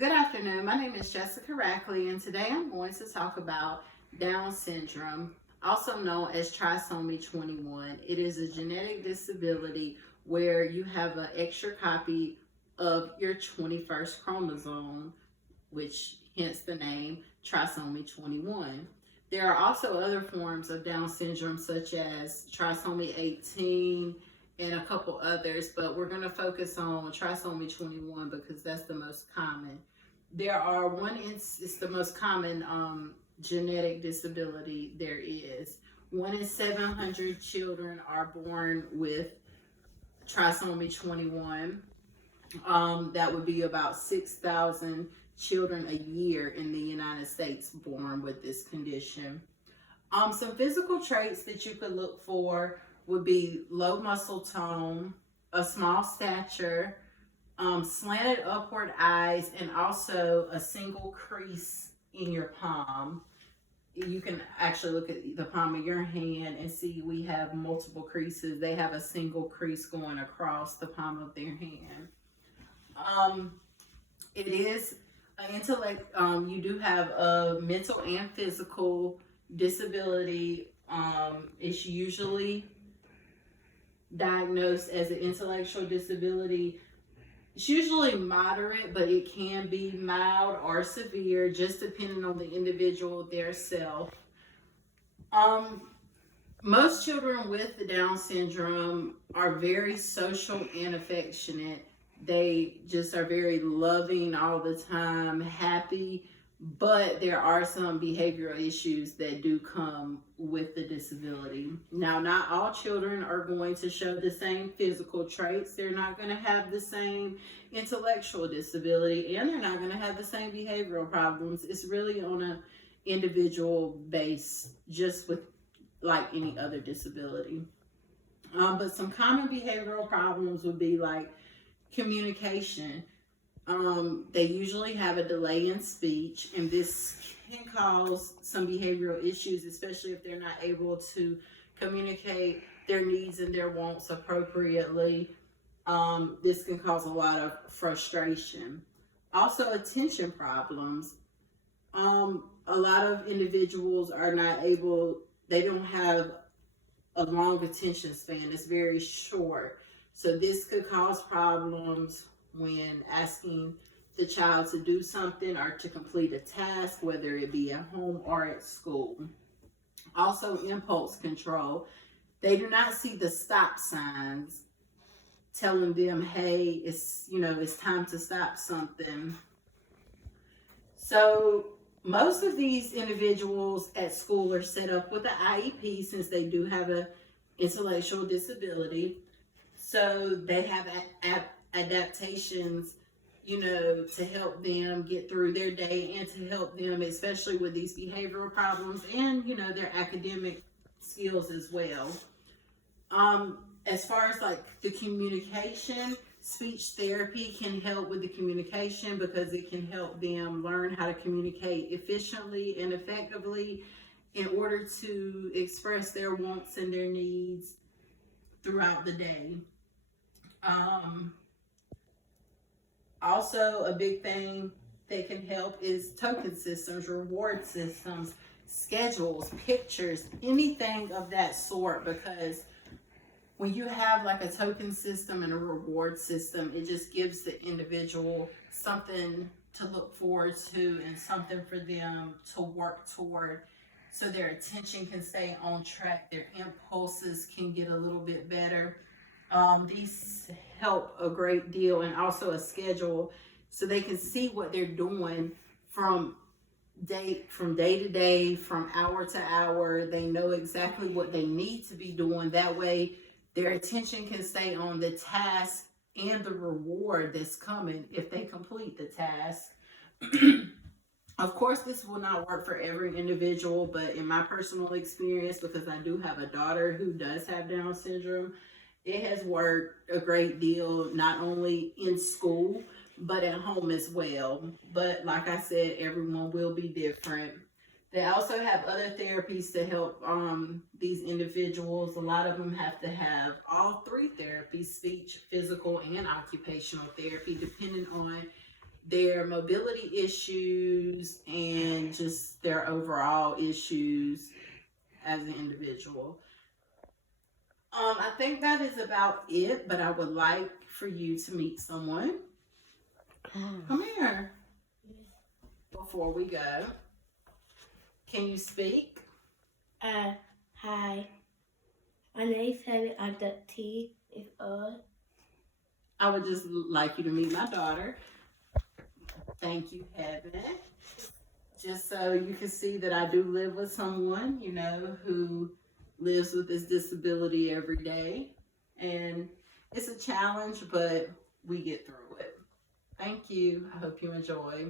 Good afternoon. My name is Jessica Rackley, and today I'm going to talk about Down syndrome, also known as trisomy 21. It is a genetic disability where you have an extra copy of your 21st chromosome, which hence the name trisomy 21. There are also other forms of Down syndrome, such as trisomy 18 and a couple others, but we're going to focus on trisomy 21 because that's the most common. It's the most common genetic disability there is. 1 in 700 children are born with trisomy 21. That would be about 6,000 children a year in the United States born with this condition. Some physical traits that you could look for would be low muscle tone, a small stature, slanted upward eyes, and also a single crease in your palm. You can actually look at the palm of your hand and see we have multiple creases. They have a single crease going across the palm of their hand. It is an intellect. You do have a mental and physical disability. It's usually diagnosed as an intellectual disability. It's usually moderate, but it can be mild or severe, just depending on the individual, their self. Most children with Down syndrome are very social and affectionate. They just are very loving all the time, happy, but there are some behavioral issues that do come with the disability. Now, not all children are going to show the same physical traits. They're not going to have the same intellectual disability, and they're not going to have the same behavioral problems. It's really on an individual base, just with like any other disability. But some common behavioral problems would be like communication. They usually have a delay in speech, and this can cause some behavioral issues, especially if they're not able to communicate their needs and their wants appropriately. This can cause a lot of frustration. Also, attention problems. A lot of individuals are not able, they don't have a long attention span. It's very short. So this could cause problems when asking the child to do something or to complete a task, whether it be at home or at school. Also, impulse control. They do not see the stop signs telling them, hey, it's time to stop something. So most of these individuals at school are set up with an IEP, since they do have an intellectual disability. So they have adaptations, to help them get through their day and to help them, especially with these behavioral problems and, their academic skills as well. As far as like the communication, speech therapy can help with the communication because it can help them learn how to communicate efficiently and effectively in order to express their wants and their needs throughout the day. Also, a big thing that can help is token systems, reward systems, schedules, pictures, anything of that sort, because when you have like a token system and a reward system, it just gives the individual something to look forward to and something for them to work toward, so their attention can stay on track, their impulses can get a little bit better. These help a great deal, and also a schedule, so they can see what they're doing from day to day, from hour to hour. They know exactly what they need to be doing. That way their attention can stay on the task and the reward that's coming if they complete the task. Of course, this will not work for every individual, but in my personal experience, because I do have a daughter who does have Down syndrome, it has worked a great deal, not only in school, but at home as well. But like I said, everyone will be different. They also have other therapies to help these individuals. A lot of them have to have all three therapies: speech, physical, and occupational therapy, depending on their mobility issues and just their overall issues as an individual. I think that is about it, but I would like for you to meet someone. Come here. Before we go, can you speak? Hi. My name is Heather. I'm the T. Is I would just like you to meet my daughter. Thank you, Heaven. Just so you can see that I do live with someone, you know, who lives with this disability every day. And it's a challenge, but we get through it. Thank you. I hope you enjoy.